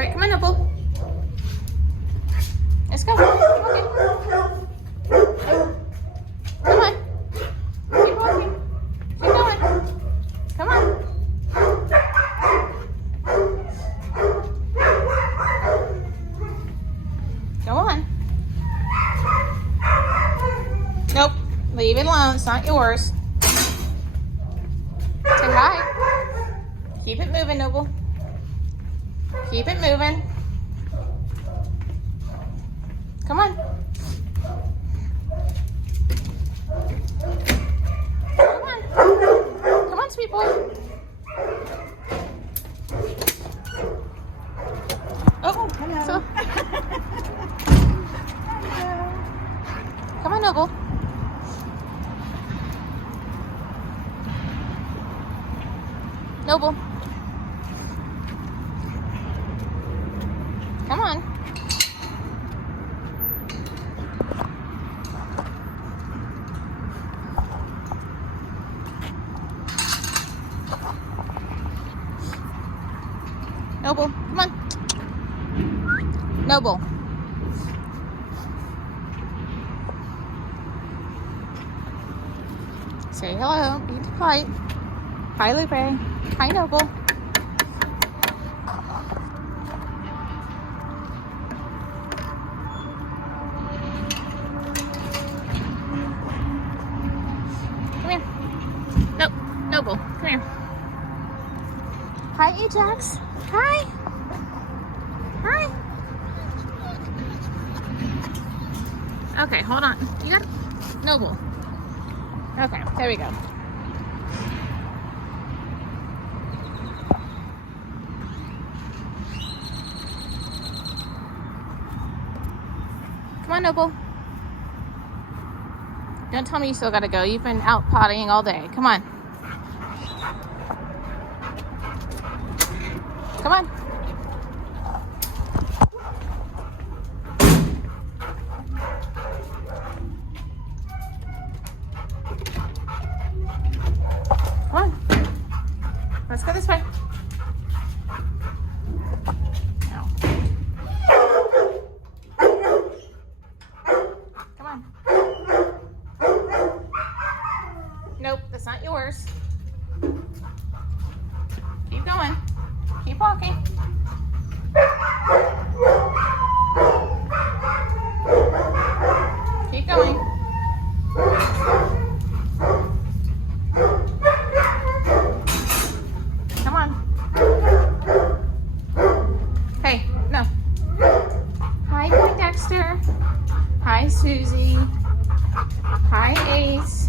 right, come on, Noble. Let's go. Okay. Come on. Keep walking. Keep going. Come on. Go on. Nope. Leave it alone. It's not yours. Say hi. Keep it moving, Noble. Keep it moving. Come on. Come on. Come on, sweet boy. Oh, Hello. so. Come on, Noble. Noble. Come on. Noble, come on. Noble. Say hello. Be polite. Hi, Lupe. Hi, Noble. Come here. Nope. Noble, come here. Hi, Ajax. Hi. Hi. Okay, hold on. You got Noble. Okay, there we go. Come on, Noble. Don't tell me you still gotta go. You've been out pottying all day. Come on. Come on. Come on. Let's go this way. No. Come on. Nope, that's not yours. Keep going. Keep walking. Keep going. Come on. Hey, no. Hi, Poindexter. Hi, Susie. Hi, Ace.